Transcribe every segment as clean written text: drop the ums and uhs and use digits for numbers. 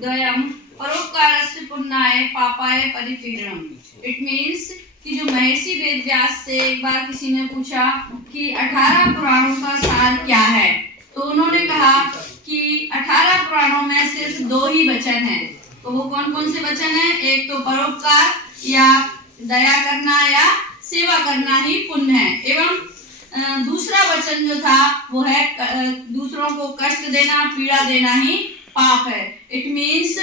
द्वयम परोपकारस्य पुण्याय पापाय परिपीडनम। It means कि जो महर्षि वेदव्यास से एक बार किसी ने पूछा कि 18 पुराणों का सार क्या है, तो उन्होंने कहा कि 18 पुराणों में सिर्फ 2 ही वचन हैं। तो वो कौन कौन से वचन हैं? एक तो परोपकार या दया करना या सेवा करना ही पुण्य है, एवं दूसरा वचन जो था वो है दूसरों को कष्ट देना, पीड़ा देना ही पाप है। इट मीन्स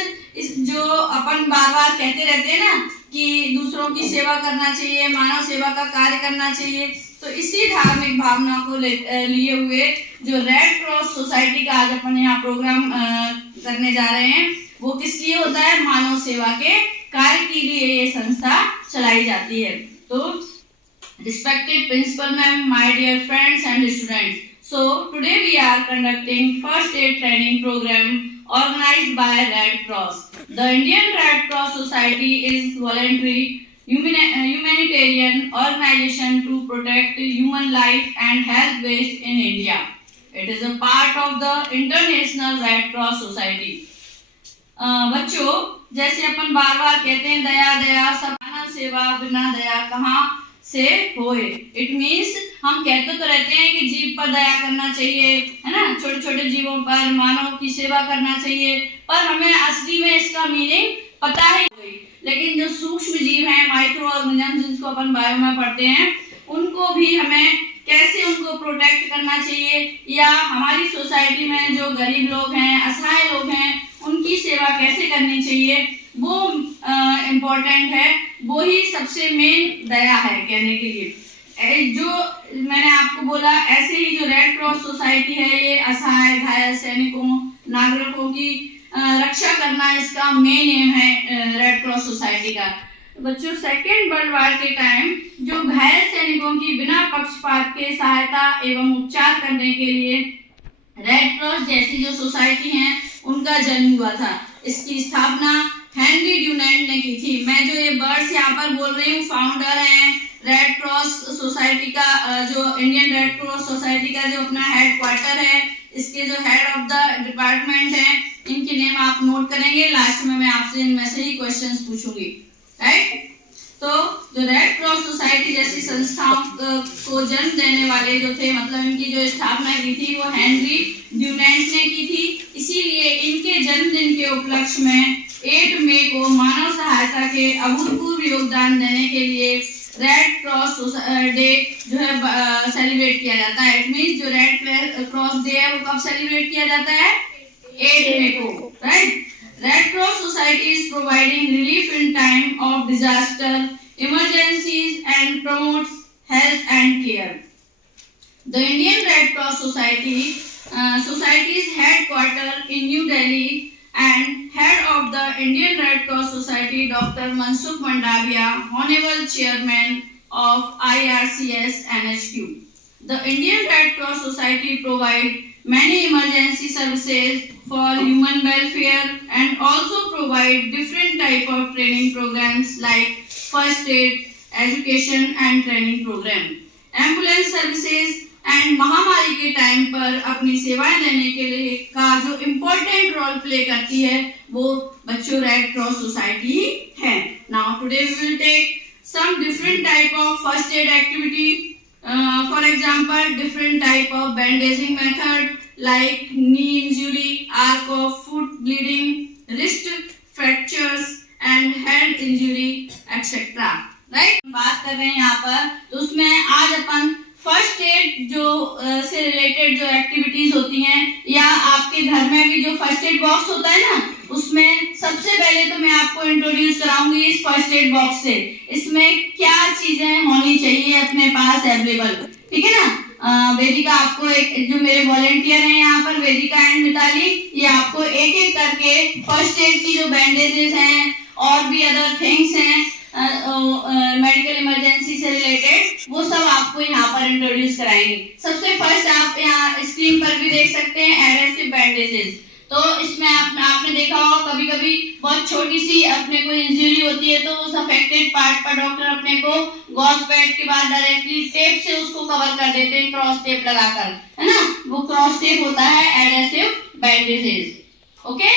जो अपन बार बार कहते रहते हैं ना कि दूसरों की सेवा करना चाहिए, मानव सेवा का कार्य करना चाहिए, तो इसी धार्मिक भावना को लिए हुए जो रेड क्रॉस सोसाइटी का आज अपन यहाँ प्रोग्राम करने जा रहे हैं, वो किस लिए होता है? मानव सेवा के कार्य के लिए ये संस्था चलाई जाती है। तो respected principal ma'am, my dear friends and students, so today we are conducting first aid training program organized by Red Cross. The Indian Red Cross Society is voluntary humanitarian organization to protect human life and health based in India. It is a part of the International Red Cross Society. बच्चों, जैसे अपन बार बार कहते हैं दया दया सब मानव सेवा बिना दया कहाँ से होए। इट मीन्स हम कहते तो रहते हैं कि जीव पर दया करना चाहिए, है ना, छोटे छोटे जीवों पर मानव की सेवा करना चाहिए, पर हमें असली में इसका मीनिंग पता ही नहीं। लेकिन जो सूक्ष्म जीव हैं, माइक्रो ऑर्गेनिज्म जिसको अपन बायो में पढ़ते हैं, उनको भी हमें कैसे उनको प्रोटेक्ट करना चाहिए, या हमारी सोसाइटी में जो गरीब लोग हैं, असहाय लोग हैं, उनकी सेवा कैसे करनी चाहिए, वो इम्पोर्टेंट है। वो ही सबसे मेन दया है कहने के लिए। जो मैंने आपको बोला, ऐसे ही जो रेड क्रॉस सोसाइटी है, ये असहाय घायल सैनिकों नागरिकों की रक्षा करना इसका मेन एम है रेड क्रॉस सोसाइटी का। बच्चों, सेकेंड वर्ल्ड वॉर के टाइम जो घायल सैनिकों की बिना पक्षपात के सहायता एवं उपचार करने के लिए रेड क्रॉस जैसी जो सोसाइटी हैं उनका जन्म हुआ था। इसकी स्थापना हेनरी ड्यूनेंट ने की थी। मैं जो ये वर्ड्स यहाँ पर बोल रही हूँ, फाउंडर हैं रेड क्रॉस सोसाइटी का, जो इंडियन रेड क्रॉस सोसाइटी का जो अपना हेड क्वार्टर है, इसके जो हेड ऑफ द डिपार्टमेंट हैं, इनके नेम आप नोट करेंगे। लास्ट में मैं आपसे इनमें से ही क्वेश्चंस पूछूंगी, राइट। तो जो रेड क्रॉस सोसाइटी जैसी संस्थाओं को जन्म देने वाले जो थे, मतलब इनकी जो स्थापना की थी वो हेनरी ड्यूनेंट ने की थी। इसीलिए इनके जन्मदिन के उपलक्ष्य में 8 मई को मानव सहायता के अभूतपूर्व योगदान देने के लिए रेड क्रॉस डे जो है सेलिब्रेट किया जाता है। इट मीन्स जो रेड क्रॉस डे है वो कब सेलिब्रेट किया जाता है? 8 मई को, right. Red Cross Society is providing relief in time of disaster, emergencies and promotes health and care. The Indian Red Cross Society's headquarters in New Delhi, and head of the Indian Red Cross Society, Dr. Mansukh Mandavia, Honorable Chairman of IRCS NHQ. The Indian Red Cross Society provides many emergency services for human welfare and also provide different type of training programs like first aid, education and training program, ambulance services and महामारी के time पर अपनी सेवाएं देने के लिए का जो इम्पोर्टेंट रोल प्ले करती है वो बच्चों रेड क्रॉस सोसाइटी है। Now today we will take some different type of first aid activity. For example, different type of bandaging method like knee injury, arc of foot bleeding, wrist fractures and hand injury, etc. Right? बात कर रहे हैं यहाँ पर, तो उसमें आज अपन first aid जो से रिलेटेड जो एक्टिविटीज होती हैं, या आपके घर में भी जो फर्स्ट एड बॉक्स होता है ना, उसमें सबसे पहले तो मैं आपको इंट्रोड्यूस कराऊंगी इस फर्स्ट एड बॉक्स से। इसमें क्या चीजें होनी चाहिए अपने पास अवेलेबल, ठीक है ना। वेदिका आपको एक, जो मेरे वॉलेंटियर हैं यहाँ पर वेदिका एंड मिताली, ये आपको एक एक करके फर्स्ट एड की जो बैंडेजेस हैं और भी अदर थिंग्स हैं मेडिकल इमरजेंसी से रिलेटेड, वो सब आपको यहाँ पर इंट्रोड्यूस कराएंगे। सबसे फर्स्ट आप यहाँ स्क्रीन पर भी देख सकते हैं एडहेसिव बैंडेजेस। तो इसमें आपने देखा होगा कभी कभी बहुत छोटी सी अपने को इंजरी होती है तो उस अफेक्टेड पार्ट पर डॉक्टर अपने को गॉज पैड के बाद डायरेक्टली टेप से उसको कवर कर देते हैं, क्रॉस टेप लगाकर, है ना। वो क्रॉस टेप होता है एडहेसिव बैंडेजेस। ओके,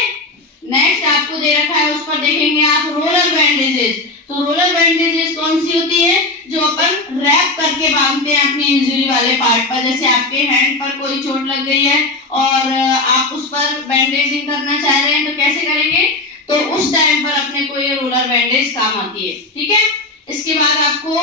नेक्स्ट आपको दे रखा है उस पर देखेंगे आप रोलर बैंडेजेस। तो रोलर बैंडेजेस कौन सी होती है? जो अपन रैप करके बांधते हैं अपनी इंजरी वाले पार्ट पर। जैसे आपके हैंड पर कोई चोट लग गई है और आप उस पर बैंडेजिंग करना चाह रहे हैं तो कैसे करेंगे? तो उस टाइम पर अपने को ये रोलर बैंडेज काम आती है। ठीक है, इसके बाद आपको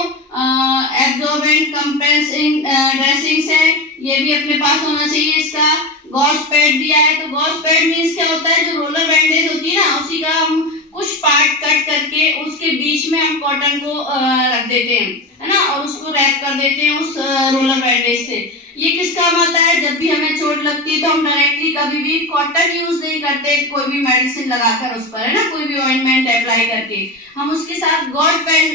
एब्जॉर्बेंट कंप्रेसिंग ड्रेसिंग्स है, ये भी अपने पास होना चाहिए। इसका गॉज पैड दिया है। तो गॉज पैड मींस क्या होता है? जो रोलर बैंडेज होती है ना, उसी का हम कुछ पार्ट कट करके उसके बीच में हम कॉटन को रख देते हैं, है ना, और उसको रैप कर देते हैं उस रोलर बैंडेज से। ये किस काम आता है? जब भी हमें चोट लगती है तो हम डायरेक्टली कभी भी कॉटन यूज नहीं करते कोई भी मेडिसिन लगाकर उस पर, है ना, कोई भी ऑइंटमेंट अप्लाई करके। हम उसके साथ गॉज पैड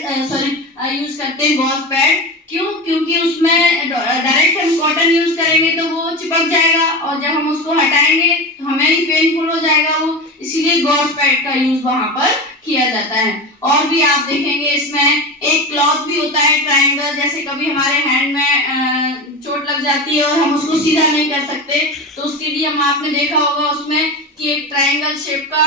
यूज करते हैं, गॉज पैड। क्यों? क्योंकि उसमें डायरेक्ट हम कॉटन यूज करेंगे तो वो चिपक जाएगा और जब हम उसको हटाएंगे तो हमें ही पेनफुल हो जाएगा वो, इसीलिए गॉज पैड का यूज वहां पर किया जाता है। और भी आप देखेंगे इसमें एक क्लॉथ भी होता है ट्रायंगल। जैसे कभी हमारे हैंड में चोट लग जाती है और हम उसको सीधा नहीं कर सकते तो उसके लिए हम आपने देखा होगा उसमें कि एक ट्रायंगल शेप का,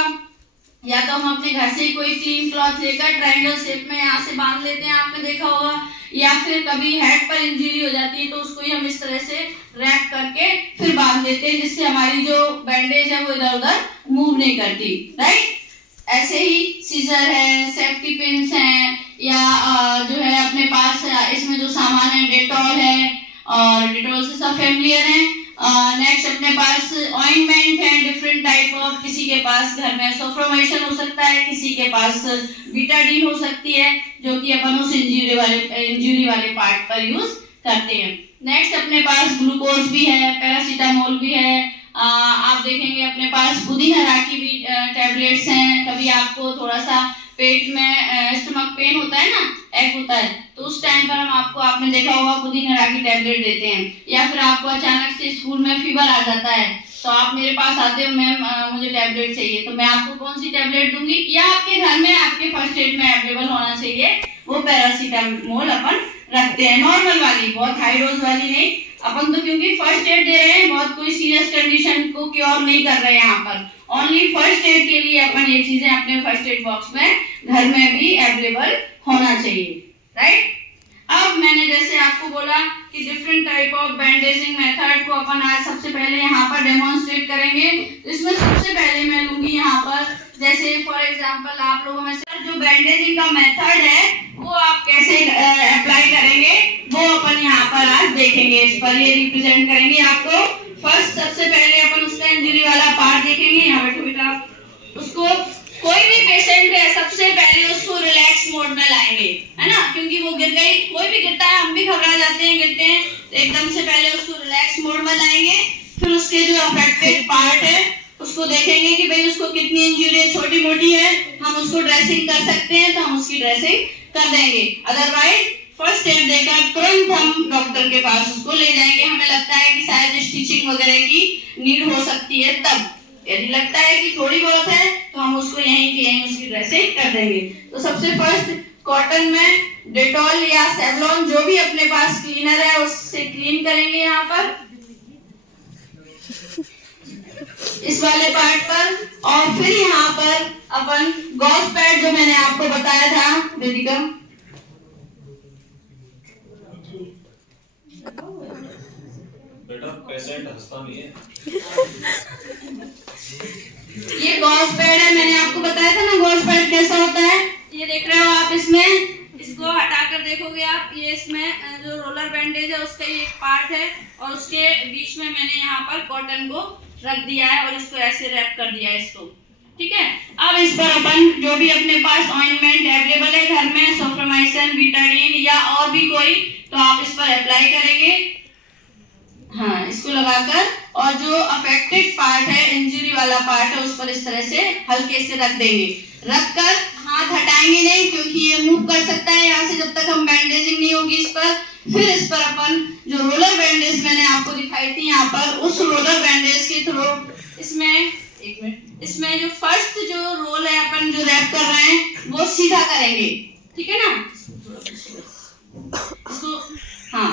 या तो हम अपने घर से ही कोई क्लीन क्लॉथ लेकर ट्रायंगल शेप में यहाँ से बांध लेते हैं, आपने देखा होगा। या फिर कभी हेड पर इंजरी हो जाती है तो उसको ही हम इस तरह से रैप करके फिर बांध देते हैं, जिससे हमारी जो बैंडेज है वो इधर उधर मूव नहीं करती, राइट। ऐसे ही सीजर है, सेफ्टी पिन्स हैं, या जो है अपने पास इसमें जो सामान है डेटॉल है, और डेटॉल से सब फैमिलियर हैं। नेक्स्ट अपने पास ऑइंटमेंट है डिफरेंट टाइप ऑफ, किसी के पास घर में सोफ्रोमाइसिन हो सकता है, किसी के पास बीटाडीन हो सकती है, जो कि अपन उस इंजरी वाले पार्ट पर यूज करते हैं। नेक्स्ट अपने पास ग्लूकोज भी है, पैरासीटामोल भी है। आप देखेंगे अपने पास पुदीना राखी भी टैबलेट्स हैं। कभी आपको थोड़ा सा पेट में स्टमक पेन होता है ना, एक होता है, तो उस टाइम पर हम आपने देखा होगा पुदीना राखी टैबलेट देते हैं। या फिर आपको अचानक से स्कूल में फीवर आ जाता है तो आप मेरे पास आते हो, मैम मुझे टैबलेट चाहिए, तो मैं आपको कौन सी टैबलेट दूंगी? या आपके घर में आपके फर्स्ट एड में अवेलेबल होना चाहिए वो पैरासीटामोल अपन रखते हैं, नॉर्मल वाली, बहुत हाई डोज वाली नहीं। अपन तो क्योंकि फर्स्ट एड दे रहे हैं, बहुत कोई सीरियस कंडीशन को क्योर नहीं कर रहे हैं यहाँ पर, ओनली फर्स्ट एड के लिए अपन ये चीजें अपने फर्स्ट एड बॉक्स में घर में भी अवेलेबल होना चाहिए, राइट। अब मैंने जैसे आपको बोला कि different type of bandaging method को अपन आज सबसे पहले यहाँ पर डेमोन्स्ट्रेट करेंगे। इसमें सबसे पहले मैं लूंगी यहाँ पर, जैसे फॉर एग्जांपल आप लोगों में से जो बैंडेजिंग का मेथड है वो आप कैसे अप्लाई करेंगे वो अपन यहाँ पर आज देखेंगे। इस पर ये रिप्रेजेंट करेंगे आपको। फर्स्ट सबसे पहले अपन उसका इंजरी वाला पार्ट देखेंगे। यहाँ बैठो बेटा। उसको कोई भी पेशेंट है सबसे पहले उसको रिलैक्स मोड में लाएंगे, है ना, क्योंकि वो गिर गई, कोई भी गिरता है, हम भी घबरा जाते हैं, गिरते हैं, तो एकदम से पहले उसको रिलैक्स मोड में लाएंगे। फिर उसके जो अफेक्टेड पार्ट है उसको देखेंगे कि भाई उसको कितनी इंजरी है, छोटी मोटी है, हम उसको ड्रेसिंग कर सकते हैं तो हम उसकी ड्रेसिंग कर देंगे। अदरवाइज फर्स्ट एड देकर तुरंत हम डॉक्टर के पास उसको ले जाएंगे। हमें लगता है कि शायद स्टिचिंग वगैरह की नीड हो सकती है, तब यदि लगता है कि थोड़ी बहुत है तो हम उसको यहीं की यहीं उसकी ड्रेसिंग कर देंगे। तो सबसे फर्स्ट कॉटन में डेटॉल या सेवलॉन जो भी अपने पास क्लीनर है उससे क्लीन करेंगे यहाँ पर इस वाले पार्ट पर। और फिर यहाँ पर अपन गॉज पैड जो मैंने आपको बताया था, वेदिका बेटा पेशेंट हंसता नहीं है। ये गॉज पैड है, मैंने आपको बताया था ना गॉज पैड कैसा होता है। ये देख रहे हो आप, इसमें इसको हटाकर देखोगे आप, ये इसमें जो रोलर बैंडेज है उसका ये एक पार्ट है और उसके बीच में मैंने यहाँ पर कॉटन को रख दिया है और इसको ऐसे रैप कर दिया है इसको, ठीक है। अब इस पर अपन जो भी अपने पास ऑइंटमेंट अवेलेबल है घर में, सोफ्रोमाइसिन, बीटाडीन या और भी कोई, तो आप इस पर अप्लाई करेंगे, हाँ, इसको लगाकर, और जो अफेक्टेड पार्ट है, इंजरी वाला पार्ट है, उस पर इस तरह से हल्के से रख देंगे। रखकर हाथ हटाएंगे नहीं क्योंकि ये मूव कर सकता है यहाँ से जब तक हम बैंडेजिंग नहीं होगी इस पर। फिर इस पर अपन जो रोलर बैंडेज मैंने आपको दिखाई थी यहाँ पर, उस रोलर बैंडेज के थ्रू इसमें एक मिनट, इसमें जो फर्स्ट जो रोल है अपन जो रैप कर रहे हैं वो सीधा करेंगे, ठीक है ना। इसको हाँ,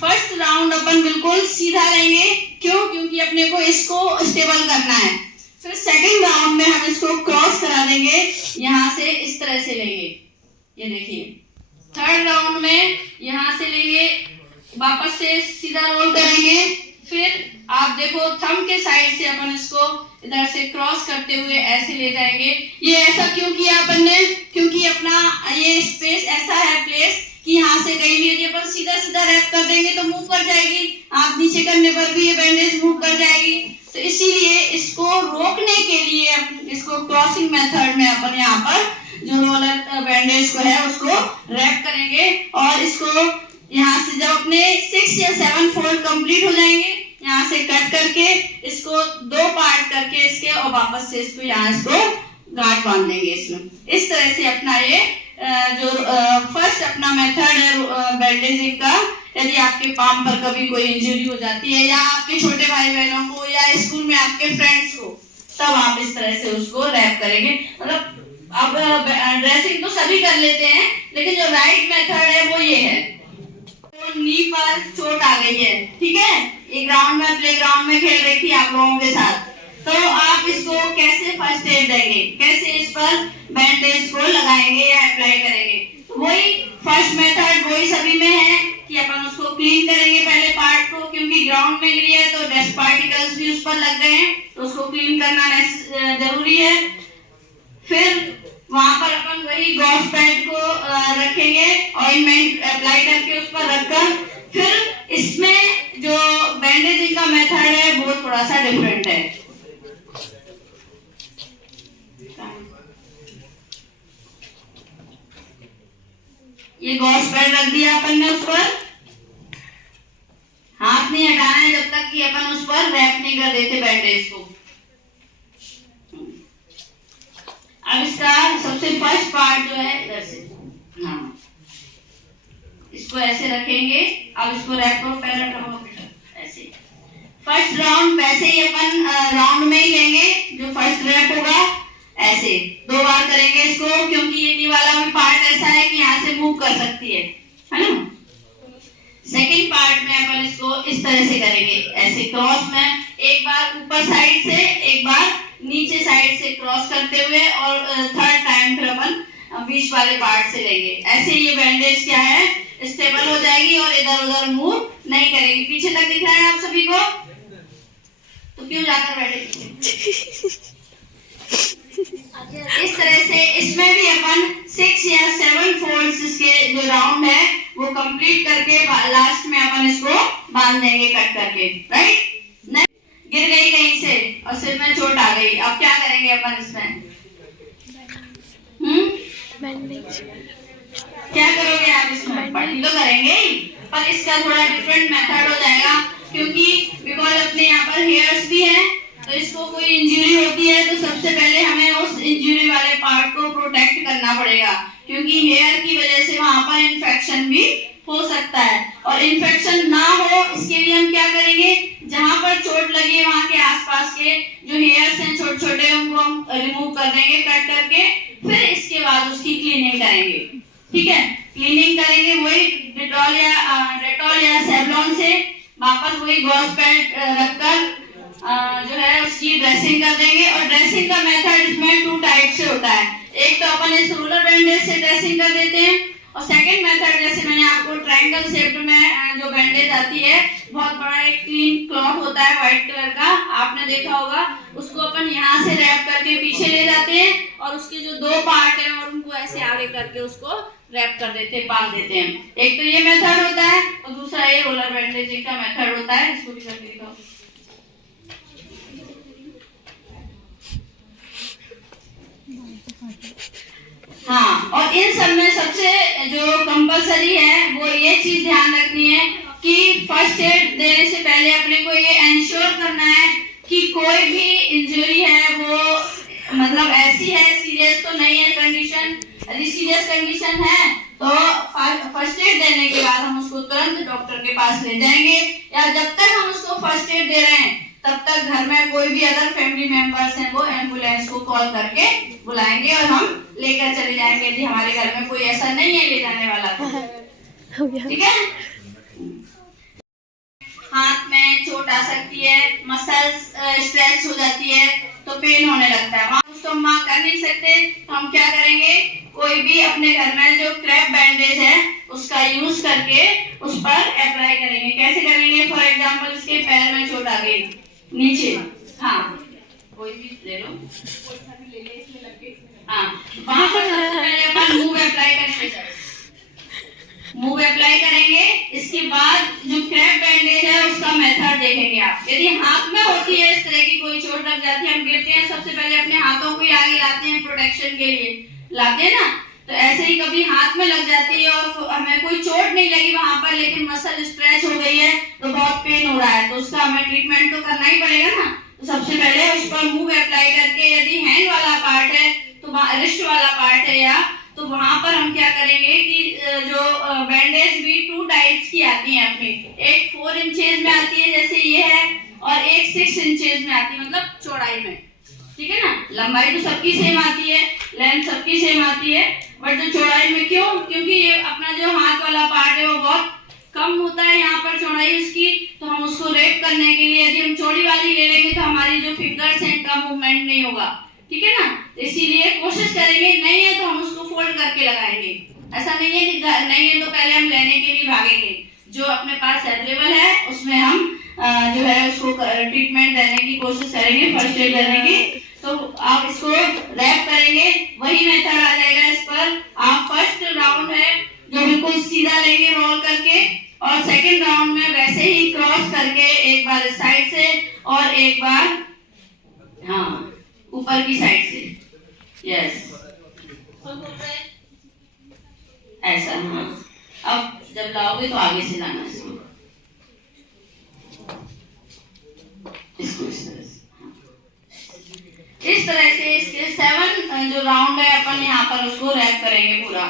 फर्स्ट राउंड अपन बिल्कुल सीधा लेंगे, क्यों? क्योंकि अपने को इसको स्टेबल करना है। फिर सेकंड राउंड में हम इसको क्रॉस करा यहाँ से इस तरह से लेंगे, ये देखिए। थर्ड राउंड में यहाँ से लेंगे, वापस से सीधा रोल करेंगे, फिर आप देखो थंब के साइड से अपन इसको इधर से क्रॉस करते हुए ऐसे ले जाएंगे। ये ऐसा क्यों किया अपन ने? क्योंकि अपना ये स्पेस ऐसा है प्लेस कि यहाँ से कहीं भी यदि अपन सीधा सीधा रैप कर देंगे तो मूव कर जाएगी, आप नीचे करने पर भी ये बैंडेज मूव कर जाएगी। तो इसीलिए इसको रोकने के लिए इसको क्रॉसिंग मेथड में अपन यहाँ पर जो रोलर बैंडेज को है उसको रैप करेंगे, और इसको यहाँ से जब अपने 6 या 7 फोल्ड कंप्लीट हो जाएंगे, यहाँ से कट करके इसको 2 पार्ट करके इसके, और वापस से इसको यहाँ इसको गांठ बांध देंगे इसमें। इस तरह से अपना ये जो फर्स्ट अपना मेथड है बैंडेजिंग का, यदि आपके पाम पर कभी कोई इंजरी हो जाती है या आपके छोटे भाई बहनों को या स्कूल में आपके फ्रेंड्स को, तब आप इस तरह से उसको रैप करेंगे। मतलब अब ड्रेसिंग तो सभी कर लेते हैं, लेकिन जो राइट मेथड है वो ये है। तो नी पर चोट आ गई है, ठीक है, एक ग्राउंड में प्ले ग्राउंड में खेल रही थी आप लोगों के साथ, तो आप इसको कैसे फर्स्ट एड देंगे, कैसे इस पर बैंडेज को लगाएंगे या अप्लाई करेंगे? तो वही फर्स्ट मेथड वही सभी में है कि अपन उसको क्लीन करेंगे पहले पार्ट को, क्योंकि ग्राउंड में गिरी है तो डस्ट पार्टिकल्स भी उस पर लग गए हैं, तो उसको क्लीन करना जरूरी है। फिर वहां पर अपन वही गॉस पैड को रखेंगे, ऑइंटमेंट अप्लाई करके उस पर रखकर, फिर इसमें जो बैंडेजिंग का मेथड है वो थोड़ा सा डिफरेंट है। ये गॉस पैड रख दिया अपन ने उस पर, हाथ नहीं हटाना है जब तक कि अपन उस पर रैप नहीं कर देते बैंडेज को। अब इसका सबसे फर्स्ट पार्ट जो है इधर से, हाँ, इसको ऐसे रखेंगे। अब इसको रैप करो, पहले ऐसे। फर्स्ट राउंड वैसे ही अपन राउंड में ही लेंगे, जो फर्स्ट रैप होगा ऐसे 2 बार करेंगे इसको, क्योंकि ये नी वाला भी पार्ट ऐसा है कि यहाँ से मूव कर सकती है ना। सेकंड पार्ट में अपन इसको इस तरह से करेंगे, ऐसे क्रॉस में, एक बार ऊपर साइड से, एक बार नीचे साइड से क्रॉस करते हुए, और थर्ड टाइम फिर अपन बीच वाले पार्ट से लेंगे। ऐसे ये बैंडेज क्या है, स्टेबल हो जाएगी और इधर उधर मूव नहीं करेगी। पीछे तक दिख रहा है आप सभी को? तो क्यों जाकर बैठे पीछे? इस तरह से इसमें भी अपन 6 या 7 फोल्ड्स इसके जो राउंड है वो कंप्लीट करके लास्ट में अपन इसको बांध देंगे कट करके, राइट। गिर गई कहीं से और सिर में चोट आ गई, अब क्या करेंगे अपन इसमें? क्या करोगे आप इसमें? पट्टी तो करेंगे, पर इसका थोड़ा डिफरेंट मेथड हो जाएगा, क्योंकि बिकॉज अपने यहाँ पर हेयर्स भी हैं, तो इसको कोई इंजरी होती है तो सबसे पहले हमें उस इंजरी वाले पार्ट को प्रोटेक्ट करना पड़ेगा, क्योंकि हेयर की वजह से वहां पर इन्फेक्शन भी हो सकता है। और इन्फेक्शन ना हो इसके लिए हम क्या करेंगे, जहां पर चोट लगी है वहां के आसपास के जो हेयर्स हैं छोटे छोटे, उनको हम रिमूव कर देंगे कट करके, फिर इसके बाद उसकी क्लीनिंग करेंगे, ठीक है। क्लीनिंग करेंगे वही डेटॉल या सेवलॉन से, वापस वही गॉस पैड रखकर जो है उसकी ड्रेसिंग कर देंगे। और ड्रेसिंग का मेथड इसमें 2 टाइप से होता है, एक तो अपन इस रोलर बैंडेज से ड्रेसिंग कर देते हैं, और सेकंड मेथड जैसे मैंने आपको ट्रायंगल शेप में जो बैंडेज आती है, बहुत बड़ा एक क्लीन क्लॉथ होता है व्हाइट कलर का, आपने देखा होगा, उसको अपन यहाँ से रैप करके पीछे ले जाते हैं, और उसके जो 2 पार्ट हैं और उनको ऐसे आगे करके उसको रैप कर देते हैं, बांध देते हैं। एक तो ये मेथड होता है, और दूसरा ये रोलर बैंडेजिंग का मेथड होता है। इसको भी करके दिखाओ। हाँ, और इन सब में सबसे जो कंपलसरी है वो ये चीज ध्यान रखनी है कि फर्स्ट एड देने से पहले अपने को ये एंश्योर करना है कि कोई भी इंजरी है वो मतलब ऐसी है, सीरियस तो नहीं है कंडीशन। यदि सीरियस कंडीशन है तो फर्स्ट एड देने के बाद हम उसको तुरंत डॉक्टर के पास ले जाएंगे, या जब तक हम उसको फर्स्ट एड दे रहे हैं तब तक घर में कोई भी अदर फैमिली मेंबर्स हैं वो एम्बुलेंस को कॉल करके बुलाएंगे और हम लेकर चले जाएंगे, यदि हमारे घर में कोई ऐसा नहीं है ले जाने वाला, ठीक है। हाथ में चोट आ सकती है, मसल्स स्ट्रेच हो जाती है तो पेन होने लगता है, वहाँ उसको हम कर नहीं सकते, तो हम क्या करें करेंगे, कोई भी अपने घर में जो क्रैप बैंडेज है उसका यूज करके उस पर अप्लाई करेंगे। कैसे करेंगे? फॉर एग्जांपल इसके पैर में चोट आ गई नीचे, हाँ कोई भी ले लो, हाँ वहां पर सबसे पहले अपन मूव अप्लाई करेंगे, मूव अप्लाई करेंगे। इसके बाद जो क्रैप बैंडेज है उसका मेथड देखेंगे आप। यदि हाथ में होती है इस तरह की कोई चोट लग जाती है, हम गिरते हैं सबसे पहले अपने हाथों को ही आगे लाते हैं, प्रोटेक्शन के लिए लाते हैं ना, तो ऐसे ही कभी हाथ में लग जाती है और हमें कोई चोट नहीं लगी वहां पर, लेकिन मसल स्ट्रेच हो गई है तो बहुत पेन हो रहा है, तो उसका हमें ट्रीटमेंट तो करना ही पड़ेगा ना। तो सबसे पहले उस पर मूव अप्लाई करके, यदि हैंड वाला पार्ट है तो रिस्ट वाला पार्ट है या, तो वहां पर हम क्या करेंगे कि जो बैंडेज भी 2 टाइप्स की आती है अपनी, एक 4 इंचेस में आती है जैसे ये है, और एक 6 इंचेस में आती है, मतलब चौड़ाई में, ठीक है ना। लंबाई तो सबकी सेम आती है, लेंथ सबकी सेम आती है, बट जो चौड़ाई में क्यों? क्योंकि ये अपना जो हाथ वाला पार्ट है वो बहुत कम होता है यहाँ पर चौड़ाई उसकी, तो हम उसको रैप करने के लिए यदि हम चौड़ी वाली ले लेंगे तो हमारी जो फिंगर्स हैं इनका मूवमेंट नहीं होगा, ठीक है ना। इसीलिए कोशिश करेंगे, नहीं है तो हम उसको फोल्ड करके लगाएंगे। ऐसा नहीं है कि नहीं है तो पहले हम लेने के लिए भागेंगे, जो अपने पास अवेलेबल है उसमें हम जो है उसको ट्रीटमेंट देने की कोशिश करेंगे, फर्स्ट एड देने की। तो आप इसको रैप करेंगे, वही मेथड आ जाएगा इस पर। आप फर्स्ट राउंड है जो बिल्कुल सीधा लेंगे रोल करके, और सेकंड राउंड में वैसे ही क्रॉस करके एक बार इस साइड से और एक बार हाँ ऊपर की साइड से, यस ऐसा। हाँ अब जब लाओगे तो आगे से लाना इसको इस तरह से इसके 7 जो राउंड है अपन यहाँ पर उसको रैप करेंगे पूरा,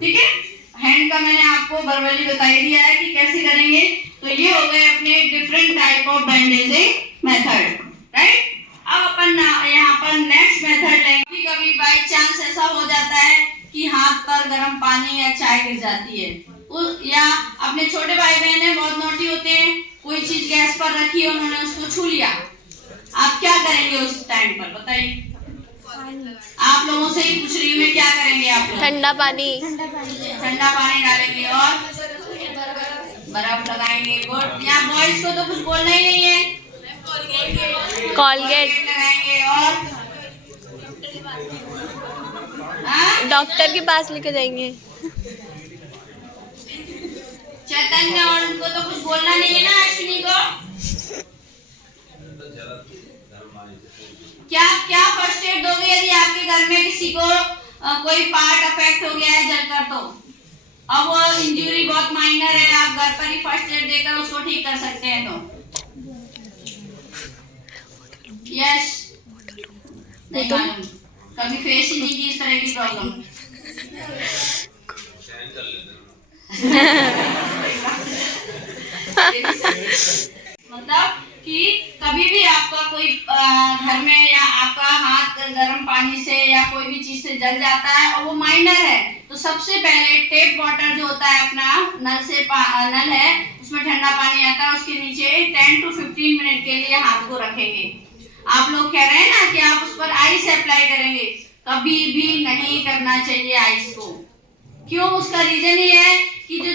ठीक है। हैंड का मैंने आपको वर्बली बता ही दिया है कि कैसे करेंगे। तो ये हो गए अपने different type of bandaging method, right. अब अपन यहाँ पर नेक्स्ट मेथड लेंगे। कभी कभी बाय चांस ऐसा हो जाता है कि हाथ पर गर्म पानी या चाय गिर जाती है, या अपने छोटे भाई बहन है बहुत नोटी होते हैं, कोई चीज गैस पर रखी है उन्होंने उसको छू लिया, आप क्या करेंगे उस टाइम पर? बताइए, आप लोगों से ही पूछ रही हूँ मैं, क्या करेंगे आप लोग? ठंडा पानी डालेंगे और बर्फ लगाएंगे। गुड। यहाँ बॉयज को तो कुछ बोलना ही नहीं है, कोलगेट लगाएंगे और डॉक्टर के पास लेके जाएंगे। चैतन्य और उनको तो कुछ बोलना नहीं है ना, अश्विनी को क्या क्या फर्स्ट एड दोगे यदि आपके घर में किसी को कोई पार्ट अफेक्ट हो गया है जलकर? तो अब वो इंजरी बहुत माइनर है, आप घर पर ही फर्स्ट एड देकर उसको ठीक कर सकते हैं। तो यस, नहीं मालूम, कभी फेस ही नहीं की इस तरह की प्रॉब्लम। मतलब कि कभी भी आपका कोई घर में या आपका हाथ गर्म पानी से या कोई भी चीज से जल जाता है और वो माइनर है, तो सबसे पहले टेप वाटर जो होता है अपना नल से नल है उसमें ठंडा पानी आता है, उसके नीचे 10 to 15 मिनट के लिए हाथ को रखेंगे। आप लोग कह रहे हैं ना कि आप उस पर आइस अप्लाई करेंगे, कभी भी नहीं करना चाहिए आइस को। क्यों? उसका रीजन ये है कि जो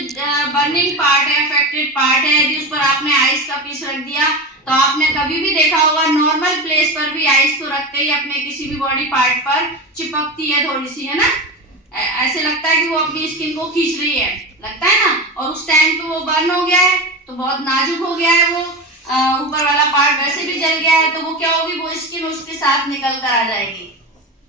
बर्निंग पार्ट है, अफेक्टेड पार्ट है, यदि उस पर आपने आइस का पीस रख दिया तो आपने कभी भी देखा होगा नॉर्मल प्लेस पर भी आइस को रखते ही अपने किसी भी बॉडी पार्ट पर चिपकती है थोड़ी सी, है ना, ऐसे लगता है कि वो अपनी स्किन को खींच रही है, लगता है ना। और उस टाइम पे वो बर्न हो गया है तो बहुत नाजुक हो गया है, वो ऊपर वाला पार्ट वैसे भी जल गया है, तो वो क्या होगी, वो स्किन उसके साथ निकल कर आ जाएगी,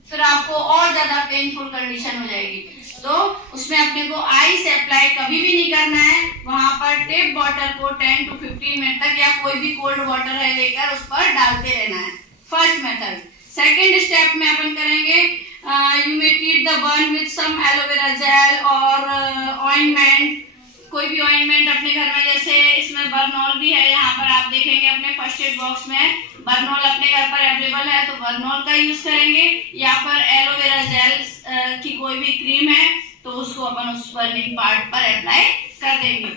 फिर आपको और ज्यादा पेनफुल कंडीशन हो जाएगी। तो उसमें अपने को आइस अप्लाई कभी भी नहीं करना है, वहां पर टेप वाटर को 10 to 15 मिनट तक या कोई भी कोल्ड वाटर है लेकर उस पर डालते रहना है। First method. सेकेंड स्टेप में अपन करेंगे, you may treat the burn with some aloe vera gel और ऑइंटमेंट, कोई भी ऑइंटमेंट अपने घर में, जैसे इसमें बर्नॉल भी है, यहाँ पर आप देखेंगे अपने फर्स्ट एड बॉक्स में बर्नॉल अपने घर पर अवेलेबल है, तो बर्नॉल का यूज करेंगे, या फिर एलोवेरा जेल की कोई भी क्रीम है तो उसको अपन उस बर्निंग पार्ट पर अप्लाई कर देंगे।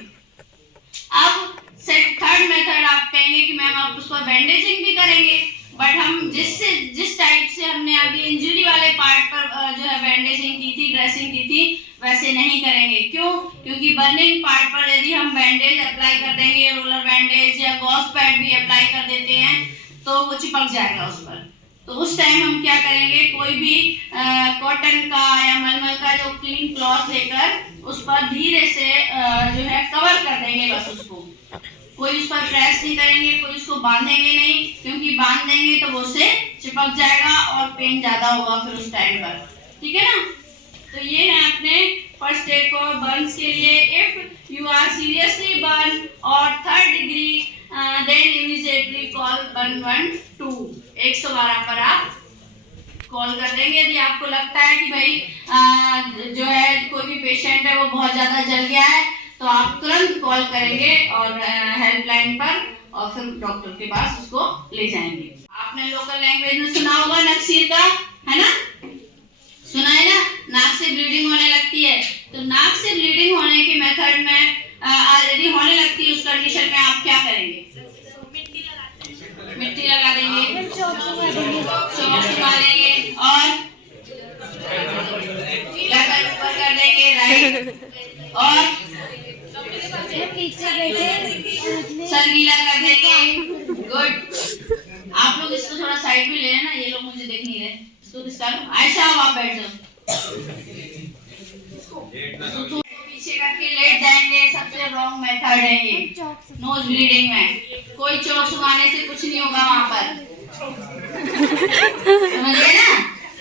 अब थर्ड मेथड आप कहेंगे कि मैम आप उस पर बैंडेजिंग भी करेंगे। बट हम जिस टाइप से हमने अभी इंजरी वाले पार्ट पर जो है बैंडेजिंग की थी, ड्रेसिंग की थी, वैसे नहीं करेंगे। क्यों? क्योंकि बर्निंग पार्ट पर यदि हम बैंडेज अप्लाई कर देंगे, रोलर बैंडेज या गॉस पैड भी अप्लाई कर देते हैं, तो वो चिपक जाएगा उस पर। तो उस टाइम हम क्या करेंगे, कोई भी कॉटन का या मलमल का जो क्लीन क्लॉथ लेकर उस पर धीरे से जो है कवर कर देंगे बस उसको। कोई उस पर प्रेस नहीं करेंगे, कोई उसको बांधेंगे नहीं, क्योंकि बांध देंगे तो वो से चिपक जाएगा और पेन ज्यादा होगा फिर उस टाइम पर। ठीक है ना? तो ये है अपने फर्स्ट एड फॉर बर्न्स के लिए। If you are seriously burn और 3rd degree then immediately call 112। 112 पर आप कॉल कर देंगे। यदि आपको लगता है कि भाई जो है कोई भी पेशेंट है वो बहुत ज्यादा जल गया है, तो आप तुरंत कॉल करेंगे और हेल्पलाइन पर, और फिर डॉक्टर के पास उसको ले जाएंगे। आपने लोकल लैंग्वेज में सुना होगा नक्सीर का, है ना? सुना है ना? नाक से ब्लीडिंग होने लगती है, तो नाक से ब्लीडिंग होने के मेथड में यदि होने लगती है उस कंडीशन में आप क्या करेंगे? मिट्टी लगा देंगे, चौक सुखा देंगे और गर्दन ऊपर कर देंगे, राइट, और सर गीला कर देंगे। गुड। आप लोग इसको थोड़ा साइड में ले लेना, ये लोग मुझे देख नहीं रहे। इसको किसका लो? आयशा, आप बैठ जाओ, पीछे करके लेट जाएंगे। सबसे रॉन्ग मेथड है ये नोज ब्लीडिंग में। कोई चौक सुखाने से कुछ नहीं होगा वहां पर, समझिए ना?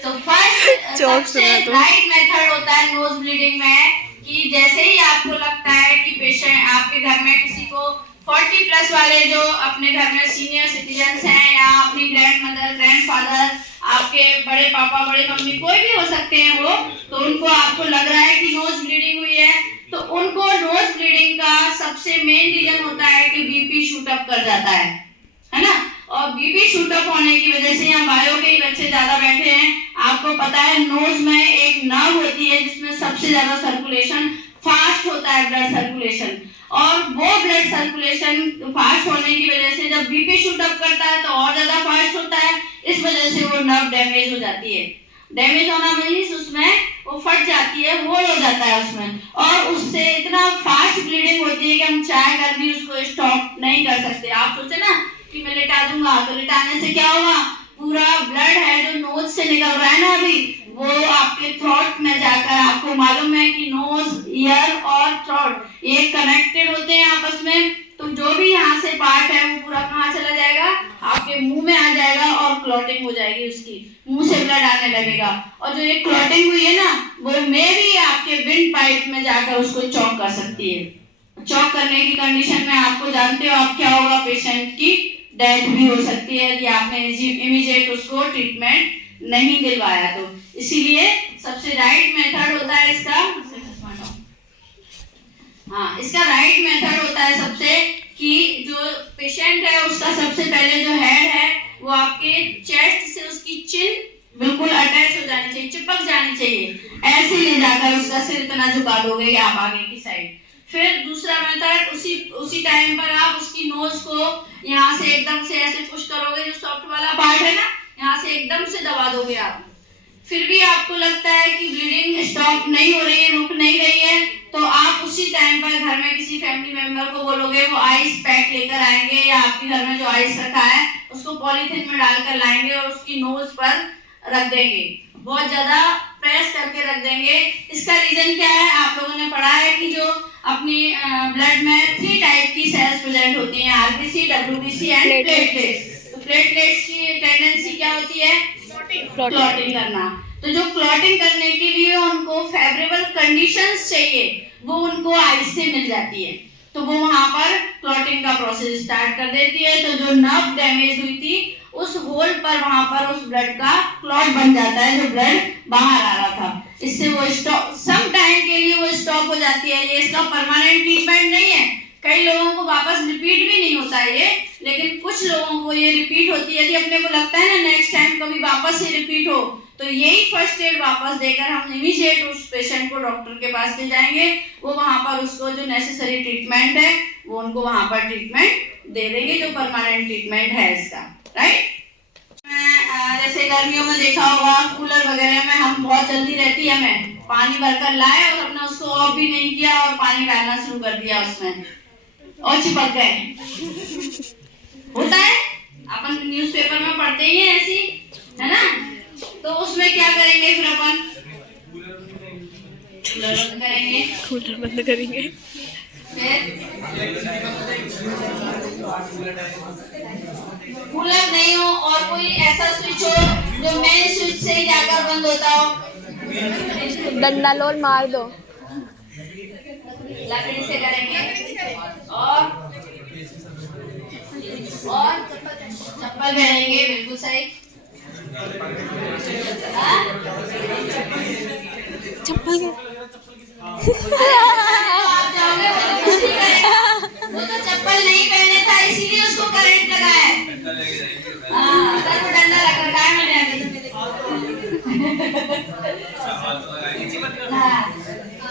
तो फर्स्ट सबसे राइट मेथड होता है नोज ब्लीडिंग में कि जैसे ही आपको लगता है कि पेशेंट आपके घर में किसी को 40+ वाले जो अपने घर में सीनियर सिटीजन्स हैं, या अपनी ग्रैंड मदर, ग्रैंडफादर, आपके बड़े पापा, बड़े मम्मी, कोई भी हो सकते हैं वो, तो उनको आपको लग रहा है कि नोज ब्लीडिंग हुई है, तो उनको नोज ब्लीडिंग का सबसे मेन रीजन होता है कि बीपी शूट अप कर जाता है ना? और बीपी शूट अप होने की वजह से, यहाँ बायो के ही बच्चे ज्यादा बैठे हैं, आपको पता है नोज में एक नर्व होती है जिसमें सबसे ज्यादा सर्कुलेशन फास्ट होता है, ब्लड सर्कुलेशन, और वो ब्लड सर्कुलेशन फास्ट होने की वजह से जब बीपी शूट अप करता है तो और ज्यादा फास्ट होता है। इस वजह से वो नर्व डैमेज हो जाती है। डैमेज होना मीन्स उसमें वो फट जाती है, होल हो जाता है उसमें, और उससे इतना फास्ट ब्लीडिंग होती है कि हम चाह कर भी उसको स्टॉप नहीं कर सकते। आप सोचे ना कि मैं लिटा दूंगा, तो लिटाने से क्या होगा, पूरा ब्लड है जो नोज से निकल रहा है ना अभी, वो आपके थ्रोट में जाकर, आपको मालूम है कि नोज, ईयर और थ्रोट ये कनेक्टेड होते हैं आपस में, तो जो भी यहाँ से पार्ट है वो पूरा कहाँ चला जाएगा, आपके मुंह में आ जाएगा और क्लॉटिंग हो जाएगी, उसकी मुंह से ब्लड आने लगेगा। और जो ये क्लॉटिंग हुई है ना, वो मे भी आपके विंड पाइप में जाकर उसको चॉक कर सकती है। चॉक करने की कंडीशन में आपको जानते हो आप क्या होगा, पेशेंट की डेथ भी हो सकती है यदि आपने इमीडिएट उसको ट्रीटमेंट नहीं दिलवाया तो। इसीलिए सबसे राइट मेथड होता है इसका, इसका राइट मेथड होता है सबसे, कि जो पेशेंट है उसका सबसे पहले जो हेड है वो आपके चेस्ट से उसकी चिन बिल्कुल अटैच हो जानी चाहिए, चिपक जानी चाहिए। ऐसे ले जाकर उसका सिर इतना झुका दोगे कि आप आगे की साइड। फिर दूसरा मेथड, उसी टाइम पर आप उसकी नोज को यहाँ से एकदम से ऐसे पुश करोगे, जो सॉफ्ट वाला पार्ट है ना, यहाँ से एकदम से दबा दोगे आप। फिर भी आपको लगता है कि ब्लीडिंग स्टॉप नहीं हो रही है, रुक नहीं रही है, तो आप उसी टाइम पर घर में किसी फैमिली मेंबर को बोलोगे, वो आइस पैक लेकर आएंगे, या आपके घर में जो आइस रखा है उसको पॉलीथिन में डालकर लाएंगे और उसकी नोज पर रख देंगे, बहुत ज्यादा प्रेस करके रख देंगे। इसका रीजन क्या है, आप लोगों ने पढ़ा है कि जो अपनी ब्लड में 3 टाइप की सेल्स प्रेजेंट होती हैं, आरबीसी, डब्ल्यूबीसी एंड प्लेटलेट्स। तो प्लेटलेट्स की टेंडेंसी क्या होती है, क्लॉटिंग करना। तो जो क्लॉटिंग करने के लिए उनको फेवरेबल कंडीशंस चाहिए, वो उनको आइस से मिल जाती है, तो वो वहां पर क्लॉटिंग का प्रोसेस स्टार्ट कर देती है। तो जो नर्व डैमेज हुई थी उस होल पर, वहां पर उस ब्लड का क्लॉट बन जाता है, जो ब्लड बाहर आ रहा था, इससे वो स्टॉप, सम टाइम के लिए वो स्टॉप हो जाती है। ये इसका परमानेंट ट्रीटमेंट नहीं है, कई लोगों को वापस रिपीट भी नहीं होता है ये, लेकिन कुछ लोगों को ये रिपीट होती है। यदि अपने को लगता है ना नेक्स्ट टाइम कभी वापस ये रिपीट हो, तो यही फर्स्ट एड वापस देकर हम इमीडिएट उस पेशेंट को डॉक्टर के पास ले जाएंगे। वो वहां पर उसको जो नेसेसरी ट्रीटमेंट है वो उनको वहां पर ट्रीटमेंट दे देंगे, जो परमानेंट ट्रीटमेंट है इसका, राइट। जैसे गर्मियों में देखा होगा कूलर वगैरह में हम बहुत जल्दी रहती है, हमें पानी भरकर लाए और हमने उसको ऑफ भी नहीं किया और पानी डालना शुरू कर दिया उसमें और चिपक गए। होता है, अपन न्यूज़पेपर में पढ़ते ही हैं ऐसी, है ना। तो उसमें क्या करेंगे फिर अपन कूलर बंद करेंगे। कूलर नहीं हो और कोई ऐसा स्विच हो जो मेन स्विच से ही जाकर बंद होता हो, डंडा लो और मार दो। लकड़ी से करेंगे और चप्पल पहनेंगे, बिल्कुल सही। चप्पल आप जाओगे वो तो कुछ नहीं करेगा, वो तो चप्पल नहीं पहने था इसीलिए उसको करंट लगा है। सर को डंडा रख रखा है मैंने।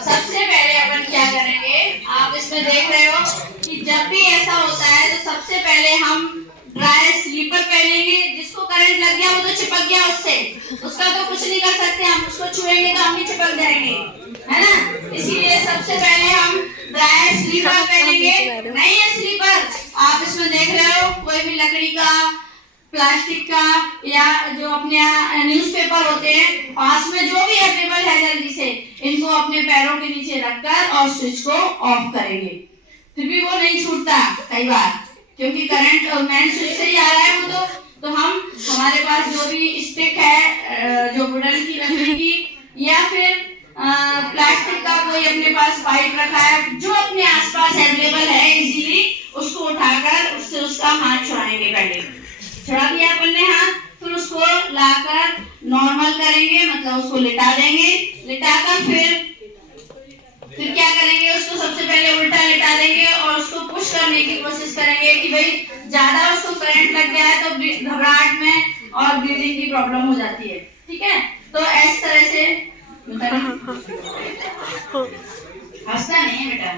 सबसे पहले अपन क्या करेंगे, आप इसमें देख रहे हो कि जब भी ऐसा होता है तो सबसे पहले हम ड्राई स्लीपर पहनेंगे। जिसको करंट लग गया वो तो चिपक गया, उसका तो कुछ नहीं कर सकते हम, उसको छुएंगे तो हम भी चिपक जाएंगे, है ना। इसीलिए सबसे पहले हम ड्राई स्लीपर पहनेंगे। नहीं है स्लीपर, आप इसमें देख रहे हो कोई भी लकड़ी का, प्लास्टिक का या जो अपने न्यूज़पेपर होते हैं पास में जो भी अवेलेबल है, जल्दी से इनको अपने पैरों के नीचे रखकर और स्विच को ऑफ करेंगे। फिर भी वो नहीं छूटता कई बार, क्योंकि करंट मेन स्विच से ही आ रहा है वो तो हम हमारे पास जो भी स्टिक है, जो वुडन की, लकड़ी की या फिर प्लास्टिक का कोई अपने पास पाइप रखा है, जो अपने आसपास अवेलेबल है इजीली, उसको उठाकर उससे उसका हाथ छुड़ाएंगे। पहले छुड़ा दिया अपन ने हाथ, फिर उसको लाकर नॉर्मल करेंगे, मतलब उसको लिटा देंगे। लिटाकर फिर क्या करेंगे, उसको सबसे पहले उल्टा लिटा देंगे और उसको पुश करने की कोशिश करेंगे कि भाई ज्यादा उसको करंट लग गया है तो घबराहट में और ब्रीदिंग की प्रॉब्लम हो जाती है, ठीक है। तो इस तरह से हंसना नहीं है बेटा,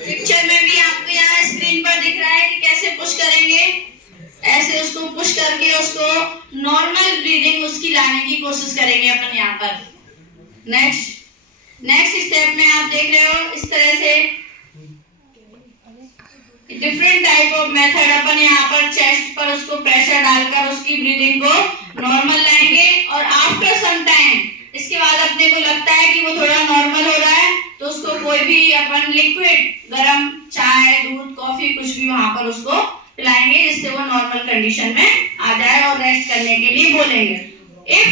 पिक्चर में भी आपको यहाँ स्क्रीन पर दिख रहा है कि कैसे पुश करेंगे। ऐसे उसको पुश करके उसको नॉर्मल ब्रीदिंग उसकी लाने की कोशिश करेंगे अपन यहाँ पर। नेक्स्ट स्टेप में आप देख रहे हो इस तरह से डिफरेंट टाइप ऑफ मेथड अपन यहाँ पर चेस्ट पर उसको प्रेशर डालकर उसकी ब्रीदिंग को नॉर्मल लाएंगे। और आफ्टर सम टाइम इसके बाद अपने को लगता है कि वो थोड़ा नॉर्मल हो रहा है तो उसको कोई भी अपन लिक्विड गरम चाय, दूध, कॉफी कुछ भी वहां पर उसको पिलाएंगे, जिससे वो नॉर्मल कंडीशन में आ जाए और रेस्ट करने के लिए बोलेंगे। इफ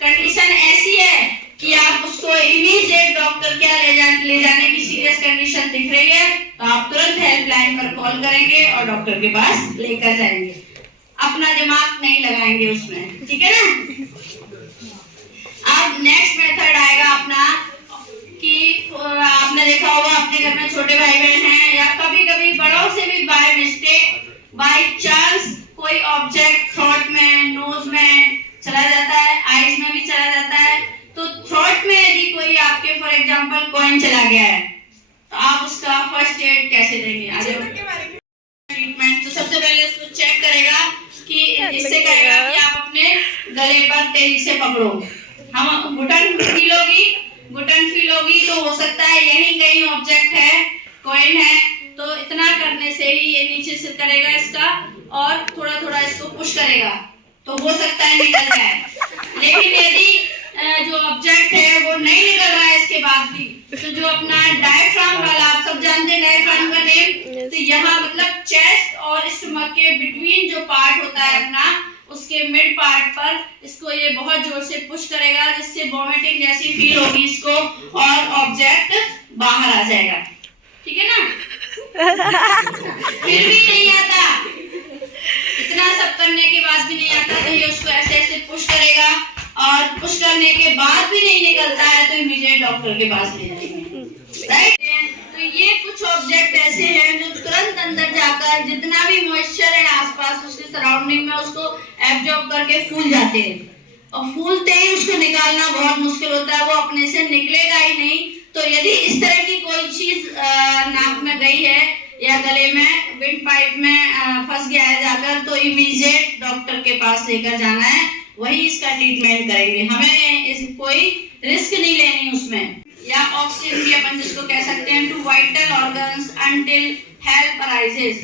कंडीशन ऐसी है कि आप उसको इमीडिएट डॉक्टर क्या ले जाने की सीरियस कंडीशन दिख रही है तो आप तुरंत हेल्पलाइन पर कॉल करेंगे और डॉक्टर के पास लेकर जाएंगे। अपना दिमाग नहीं लगाएंगे उसमें, ठीक है ना। अब नेक्स्ट मेथड आएगा अपना कि आपने देखा होगा अपने घर में छोटे भाई बहन हैं या कभी कभी बड़ों से भी बाय मिस्टेक, बाय चांस कोई ऑब्जेक्ट थ्रोट में, नोज में चला जाता है, आईज में भी चला जाता है। तो थ्रोट में यदि कोई आपके फॉर एग्जांपल कॉइन चला गया है तो आप उसका फर्स्ट एड कैसे देंगे? ट्रीटमेंट तो सबसे पहले उसको चेक करेगा कि इससे करेगा कि आप अपने गले पर तेजी से पकड़ो। हम घुटन फील होगी तो हो सकता है यही कहीं ऑब्जेक्ट है, कॉइन है, तो इतना करने से ही ये नीचे से करेगा इसका और थोड़ा थोड़ा इसको पुश करेगा तो हो सकता है निकल जाए। लेकिन यदि जो ऑब्जेक्ट है वो नहीं निकल रहा है इसके बाद भी, तो जो अपना डायफ्राम वाला, आप सब जानते हैं डायफ्राम का नेम, तो यहाँ मतलब चेस्ट और स्टमक के बिटवीन जो पार्ट होता है अपना, उसके मिड पार्ट पर इसको ये बहुत जोर से पुश करेगा, जिससे वॉमिटिंग जैसी फील होगी इसको और ऑब्जेक्ट बाहर आ जाएगा, ठीक है ना। फिर भी नहीं आता, इतना सब करने के बाद भी नहीं आता तो ये उसको ऐसे ऐसे पुश करेगा और पुश करने के बाद भी नहीं निकलता है तो इमीडिएट डॉक्टर के पास ले जाएंगे, राइट। तो ये कुछ ऑब्जेक्ट ऐसे हैं जो तुरंत अंदर जाकर जितना भी मॉइस्चर है आसपास उसके सराउंडिंग में उसको एब्जॉर्ब करके फूल जाते हैं और फूलते ही उसको निकालना बहुत मुश्किल होता है, वो अपने से निकलेगा ही नहीं। तो यदि इस तरह की कोई चीज नाक में गई है या गले में विंड पाइप में फंस गया है जाकर, तो इमीडिएट डॉक्टर के पास लेकर जाना है, वही इसका ट्रीटमेंट करेंगे। हमें कोई रिस्क नहीं लेनी उसमें। या ऑक्सीजन भी अपन जिसको कह सकते हैं, to vital organs until help arises.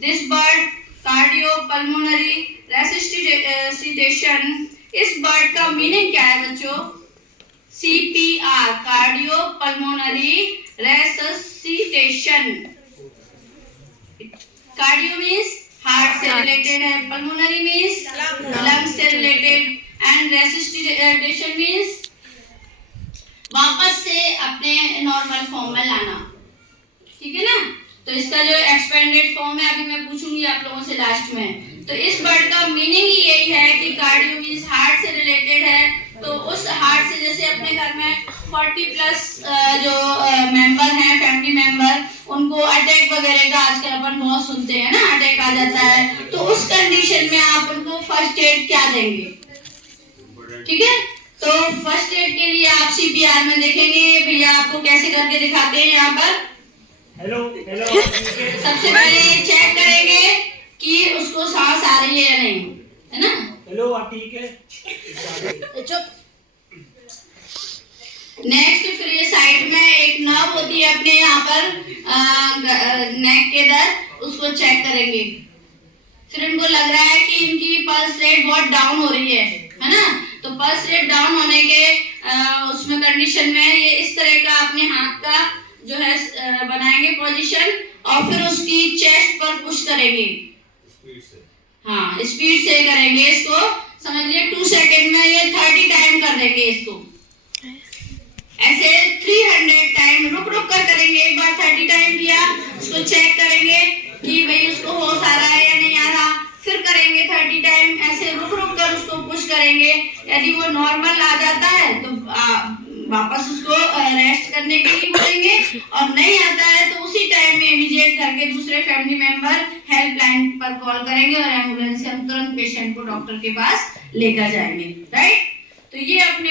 This word cardiopulmonary resuscitation. इस बर्ड का मीनिंग क्या है बच्चों? CPR, cardiopulmonary resuscitation. Cardio means heart से रिलेटेड है, पल्मोनरी मीन्स लंग्स से रिलेटेड, एंड रेसिस्टेशन मीन्स वापस से अपने नॉर्मल फॉर्म में लाना। ठीक है ना? तो इसका जो एक्सपेंडेड फॉर्म है अभी मैं पूछूंगी आप लोगों से लास्ट में। तो इस वर्ड का मीनिंग ही यही है कि कार्डियो मीन्स हार्ट से रिलेटेड है, तो उस हार्ट से जैसे अपने घर में 40+ जो मेंबर हैं, फैमिली मेंबर, उनको अटैक वगैरह का आजकल अपन बहुत सुनते हैं ना, अटैक आ जाता है, तो उस कंडीशन में आप उनको फर्स्ट एड क्या देंगे? ठीक है, तो फर्स्ट एड के लिए आप CPR में देखेंगे। भैया आपको कैसे करके दिखाते हैं यहाँ पर। हेलो हेलो सबसे पहले ये चेक करेंगे कि उसको सांस आ रही है या नहीं, है ना? हेलो आप ठीक है? नेक्स्ट फिर ये साइड में एक नर्व होती है अपने यहाँ पर नेक के इधर, उसको चेक करेंगे। फिर इनको लग रहा है कि इनकी पल्स रेट बहुत डाउन हो रही है ना? तो पल्स रेट डाउन होने के उसमें कंडीशन में ये इस तरह का अपने हाथ का जो है बनाएंगे पोजीशन, और फिर उसकी चेस्ट पर पुश करेंगे। हाँ, स्पीड से करेंगे इसको। समझिए 2 सेकंड में ये 30 टाइम कर देंगे इसको। ऐसे 300 टाइम रुक रुक कर करेंगे। एक बार 30 टाइम किया, उसको चेक करेंगे कि भाई उसको होश आ रहा है या नहीं आ रहा, फिर करेंगे 30 टाइम, ऐसे रुक रुक कर उसको पुश करेंगे। यदि वो नॉर्मल आ जाता है तो वापस उसको रेस्ट करने के लिए बोलेंगे, और नहीं आता है तो उसी टाइम में इमीडिएट घर के दूसरे फैमिली मेंबर हेल्पलाइन पर कॉल करेंगे और एम्बुलेंस से हम तुरंत पेशेंट को डॉक्टर के पास लेकर जाएंगे। राइट? तो ये अपने